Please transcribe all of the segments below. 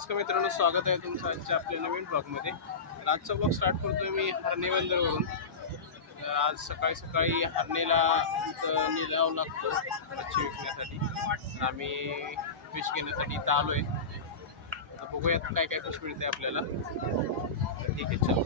नमस्कार मित्रांनो, स्वागत आहे तुमचं आजच्या आपल्या नवीन ब्लॉगमध्ये। तर आजचा ब्लॉग स्टार्ट करतोय मी हरणे बंदरवरून। आज सकाळी सकाळी हरणेला इथं निलाव लागतो मच्छी विकण्यासाठी। आम्ही फिश घेण्यासाठी इथं आलो आहे। तर बघूयात काय काय फिश मिळते आपल्याला। ठीक आहे, चलो।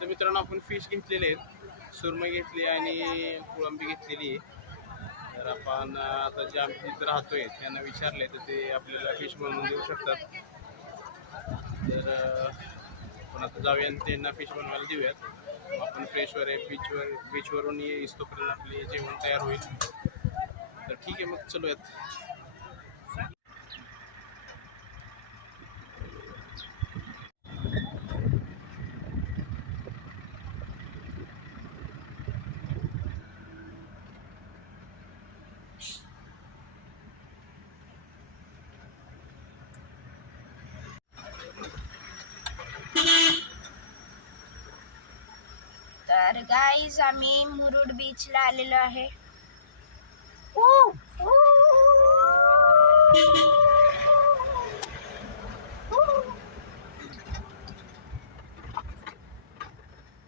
तर मित्रांनो, आपण फिश घेतलेले आहेत, सुरमई घेतली आणि कोळंबी घेतलेली आहे। तर आपण आता जे आम्ही जिथं राहतोय त्यांना विचारले तर ते आपल्याला फिश बनवून देऊ शकतात। तर आपण आता जाऊया आणि त्यांना फिश बनवायला देऊयात। आपण फ्रेशवर आहे, बीचवरून येईस्तोपर्यंत आपले जेवण तयार होईल। तर ठीक आहे, मग चलूयात। तर गाईज, आम्ही मुरुड बीचला आलेलो आहे।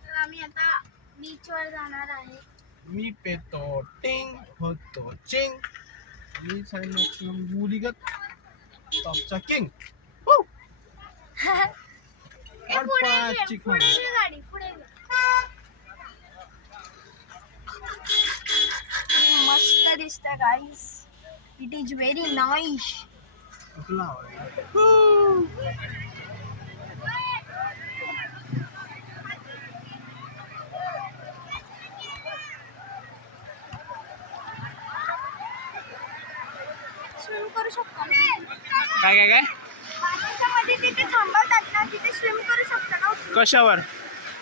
तर आम्ही आता बीचवर जाणार आहे। मी पेतो टिंग होतो चिंग, मी सांगितलं मुलीगत टॉपचा किंग। पुढे गाडी पुढे मस्त दिसतं guys, it is very nice. Swim करू शकता काय काय काय पाण्याच्या मध्ये तिथे थांबवतात ना, तिथे स्विम करू शकता ना कशावर?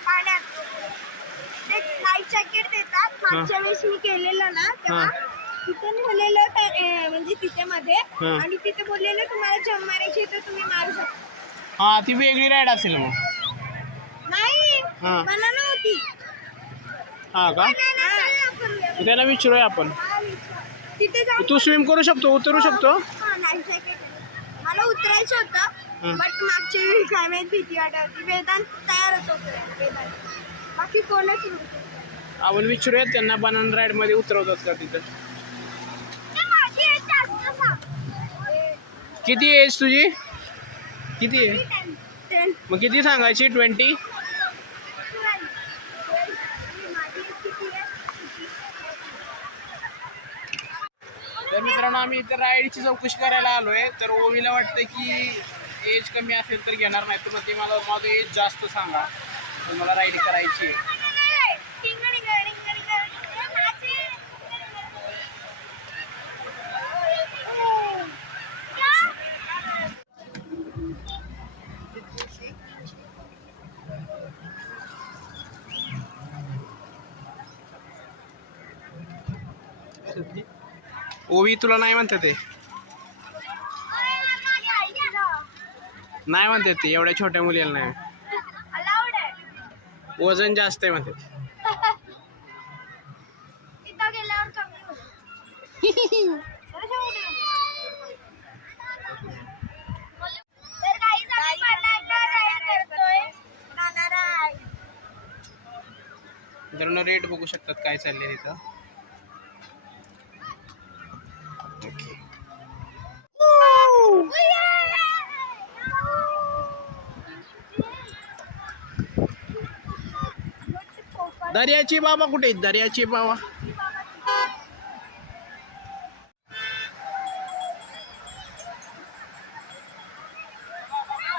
पाण्यात। ते लाईफ जॅकेट देतात। मागच्या वेळेस मी केलेलं ना तेव्हा तिथे नेलेलं, म्हणजे तिथे मध्ये, आणि तिथे बोललेलं तुम्हाला जंप मारायची तर तुम्ही मारू शकता। हा, ती वेगळी राईड असेल मग। नाही, मला नव्हती। हा का? त्यांना विचारूया आपण। तिथे जाऊन तू स्विम करू शकतो, उतरू शकतो? लाईफ जॅकेट मला उतरायचं होतं, बट मागच्या वेळी काय माहित भीती वाटत। वेदांत तयार होतो वेदांत, बाकी कोणच नव्हतं। आपण विचारूयात त्यांना, बनाना राईड मध्ये उतरवतात का तिथं? किती एज तुझी? किती आहे? मग किती सांगायची? 20? तर मित्रांनो, आम्ही इथं राईडची चौकशी करायला आलोय। तर ओवीला वाटतं की एज कमी असेल तर घेणार नाही, तर ते मला माझं एज जास्त सांगा, तर मला राईड करायची आहे। ओवी, तुला नाही म्हणते ते? नाही म्हणते ते, एवढ्या छोट्या मुलीला नाही, वजन जास्त आहे म्हणते। तर गाईज, आम्ही पहिला एकदा राईड करतोय। मित्रांनो रेट बघू शकतात काय चालले इथं. ओके. दर्याची बाबा कुठे आहेत? दर्याची बाबा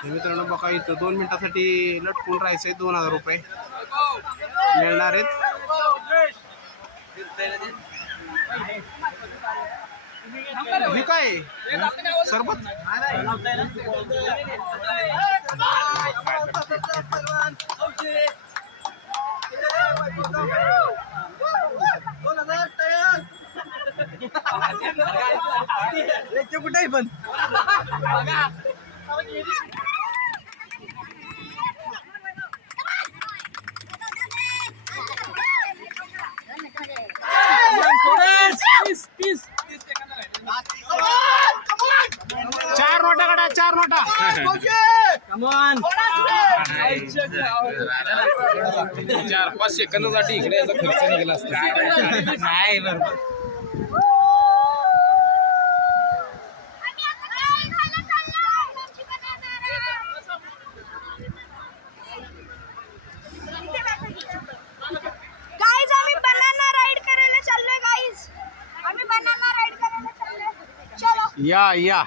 मित्रांनो बघा इथं 2 मिनिटासाठी लटकून राहायचंय. 2000 रुपये मिळणार आहेत. हे काय सरबत कुठे पण चार नोटा काढा. 4 नोटा. 4-5 सेकंदासाठी इकडे याचा खर्च निघाला असता. नाही बरोबर. गाईज आम्ही बनाना राईड करायला चाललोय. गाईज आम्ही बनाना राईड करायला चाललोय. चलो या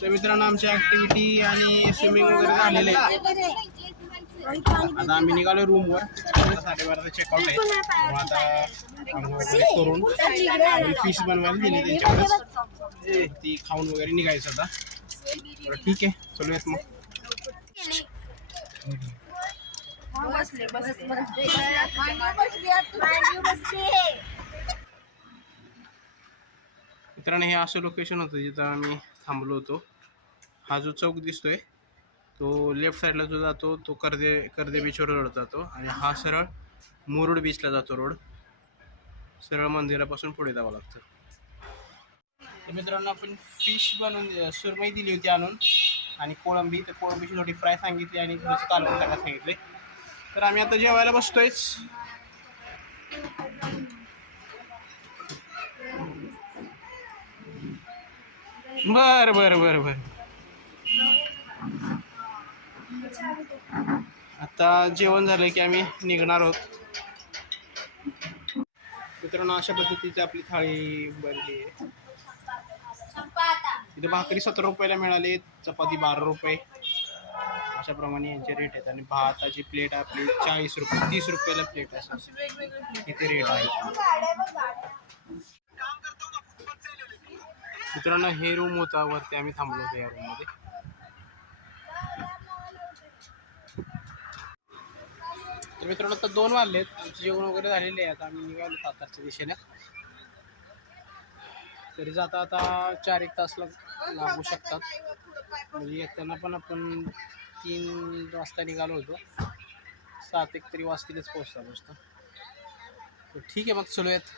तर मित्रांनो आमची ऍक्टिव्हिटी आणि स्विमिंग वगैरे झालेले आहे. आता आम्ही निघालो रूमवर. 12:30 चेकआउट आहे. मग आता आंघोळ वगैरे करून फिश बनवायला दिली त्यांच्याकडे. ती खाऊन वगैरे निघायचं आता. बरं ठीक आहे चलूयात मग. मित्रांनो हे असं लोकेशन होतं जिथं आम्ही थांबलो होतो. हा जो चौक दिसतोय तो लेफ्ट साईडला जो जातो तो कर्दे बीचवर रोड जातो आणि हा सरळ मुरुड बीचला जातो रोड. सरळ मंदिरापासून पुढे जावं लागतं. तर मित्रांनो आपण फिश बनवून सुरमई दिली होती आणून आणि कोळंबी. तर कोळंबीची थोडी फ्राय सांगितली आणि थोडंसं कालवण टाका सांगितले. तर आम्ही आता जेवायला बसतोयच. बर बर बर बर. आता जेवण झालं की आम्ही निघणार आहोत. मित्रांनो अशा पद्धतीची आपली थाळी बनली आहे. इथे भाकरी 17 रुपयाला मिळाली. चपाती 12 रुपये अशाप्रमाणे यांचे रेट आहेत. आणि भाताची प्लेट आपली 40 रुपये 30 रुपयाला प्लेट असं इथे रेट आहे. मित्रांनो हे रूम होता, वरती आम्ही थांबलो होतो या रूममध्ये. तर मित्रांनो आता 2 वाजलेत, आमचे जेवण वगैरे झालेले आहे. आता आम्ही निघालो सातारच्या दिशेने. तरी जाता आता 4-1 तास लागू शकतात. म्हणजे येताना पण आपण 3 वाजता निघालो होतो, 7-1 तरी वाजतीलच पोहोचता. तर ठीक आहे, मग चलूयात.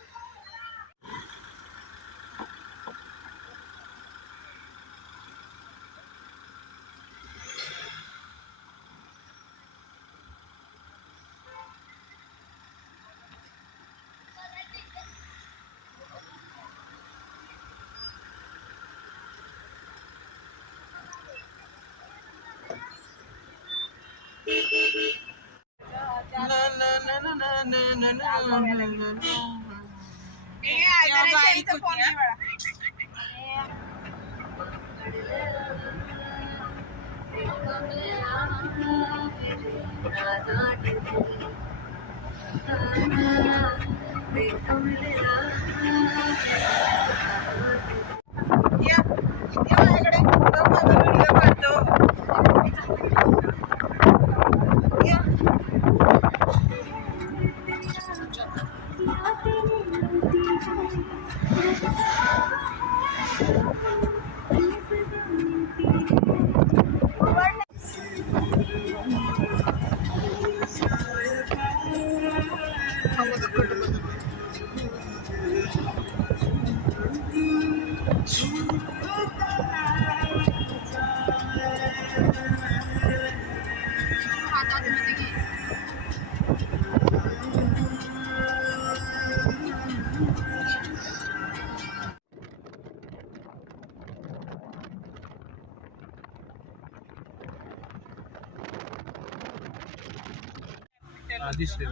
दिसतोय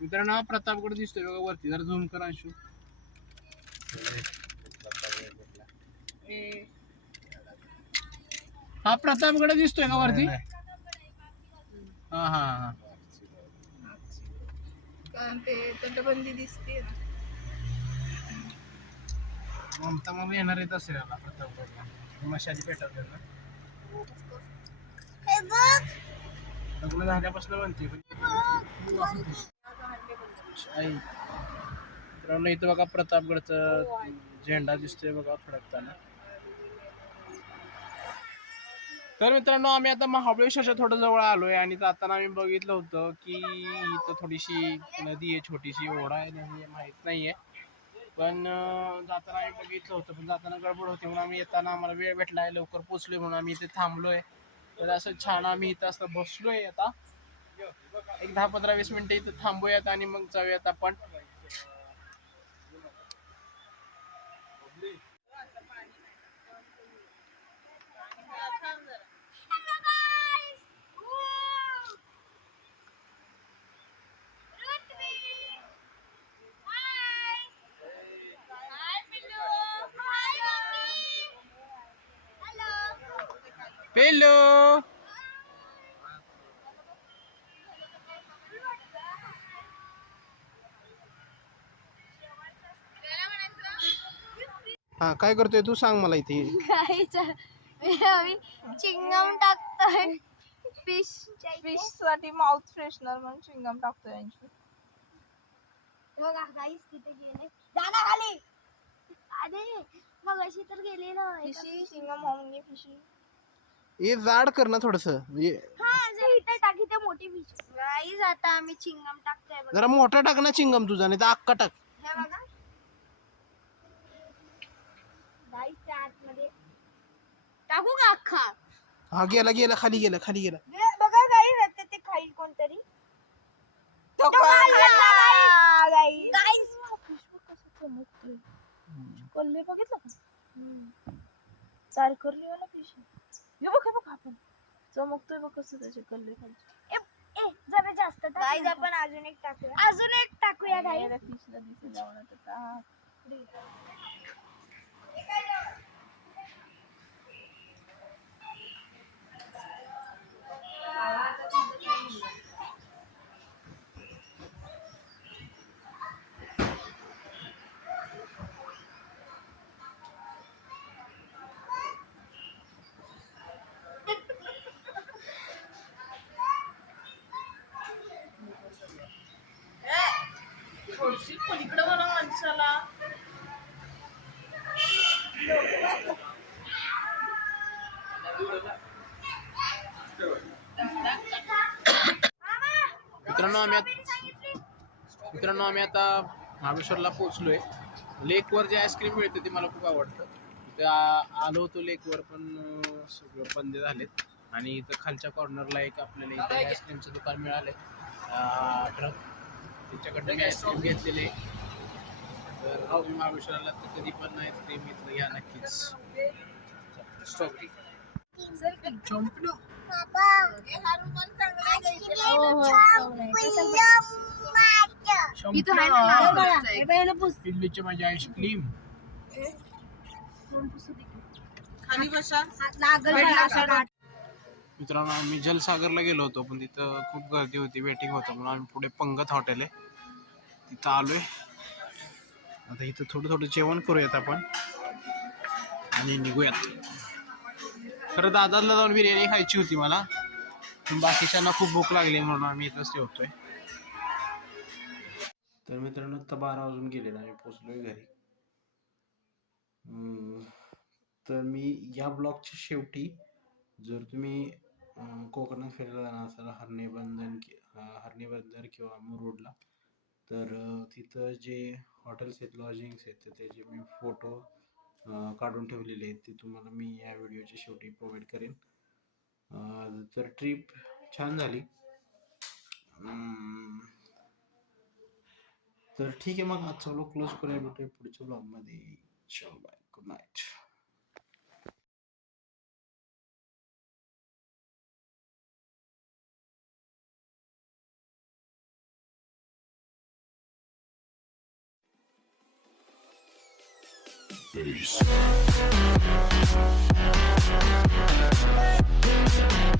मित्रांनो, हा प्रतापगड दिसतोय बघा वरती. जरा झूम करा अंशू. हा प्रतापगड दिसतोय का वरती? हा हा हा, तटबंदी दिसते. ममता मग येणार आहे दसऱ्याला प्रतापगडला, मशाली पेटवतात ना. लग्न झाल्यापासून म्हणते मित्रांनो. इथं बघा प्रतापगडचा झेंडा दिसतोय बघा फडकताना. तर मित्रांनो आम्ही आता महाबळेश्वरच्या थोडं जवळ आलोय आणि जाताना आम्ही बघितलं होतं की इथं थोडीशी नदी आहे, छोटीशी ओढा आहे, नदी माहीत नाहीये. पण जाताना आम्ही बघितलं होतं, पण जाताना गडबड होती म्हणून आम्ही येताना आम्हाला वेळ भेटलाय, लवकर पोचलोय म्हणून आम्ही इथे थांबलोय. तर असं छान आम्ही इथं असं बसलोय. आता एक 10-15-20 मिनिटं इथं थांबूयात आणि मग जाऊयात आपण. पेलो हा, काय करतोय तू सांग मला इथे. आम्ही चिंगम टाकतोय फिश साठी माउथ फ्रेशनर म्हणून चिंगम टाकतोय. बघा गाईस तिथे गेले, जाना खाली. अरे मग अशी तर गेले ना. फिशी चिंगम होंगे फिशी. हे जाड कर ना थोडस. हा जे इथे टाकी ते मोठी फिश. गाईस आता आम्ही चिंगम टाकतोय बघा. जरा मोठा टाक ना चिंगम तुझा, नाही तर अक्का टाक. हे बघा गाईसच्या आतमध्ये टाकू का अख्खा? हा, गेला गेला खाली गेला खाली गेला. बघा गाईस आता ते खाईल कोणतरी. तो खाल्ला गाईस. कसं चमकतोय, कल्ले बघितलं का? चाल करली वाला फिश. हे बघ बघ, आपण चमकतोय बघ कसं त्याचे कल्ले खालचे. जरा जास्त टाक. गाईस आपण अजून एक टाकूया गाईस. फिशला दिसे लावणार तर बसशील पलीकडे बघा माणसाला. मित्रांनो आम्ही आता महाबळेश्वरला पोहोचलोय. लेकवर जे आईस्क्रीम मिळते ते मला खूप आवडतं. ते आलो होतो लेकवर पण सगळं बंद झालेत. आणि इथं खालच्या कॉर्नरला एक आपल्याला इथे आईस्क्रीमचं दुकान मिळालंय. ट्रक त्याच्याकडनं मी आईस्क्रीम घेतलेले. तर तुम्ही महाबळेश्वरला तर कधी पण आईस्क्रीम इथलं घ्या नक्कीच. स्ट्रॉबेरी पिल्लूची माझी आईस्क्रीम. खाली बसा. मित्रांनो आम्ही जलसागरला गेलो होतो पण तिथं खूप गर्दी होती, वेटिंग होतं म्हणून आम्ही पुढे पंगत हॉटेल आहे तिथं आलोय. आता इथं थोडं थोडं जेवण करूयात आपण आणि निघूयात. खरं दादाला जाऊन बिर्याणी खायची होती मला, पण बाकीच्यांना खूप भूक लागली म्हणून आम्ही इथंच ठेवतोय. तर मित्रांनो आता 12 वाजून गेले ना, आम्ही पोचलोय घरी. तर मी या ब्लॉगच्या शेवटी जर तुम्ही कोकणात फिरायला जाणार असाल हरणेबंदर किंवा मुरुडला, तर तिथं जे हॉटेल्स आहेत, लॉजिंग्स आहेत, तर त्याचे मी फोटो काढून ठेवलेले आहेत. ते तुम्हाला मी या व्हिडिओच्या शेवटी प्रोव्हाइड करेन. तर ट्रिप छान झाली. तर ठीक आहे, मग आजचा व्लॉग क्लोज करूया. भेटूया पुढच्या व्लॉगमध्ये. चल बाय, गुड नाईट. Peace.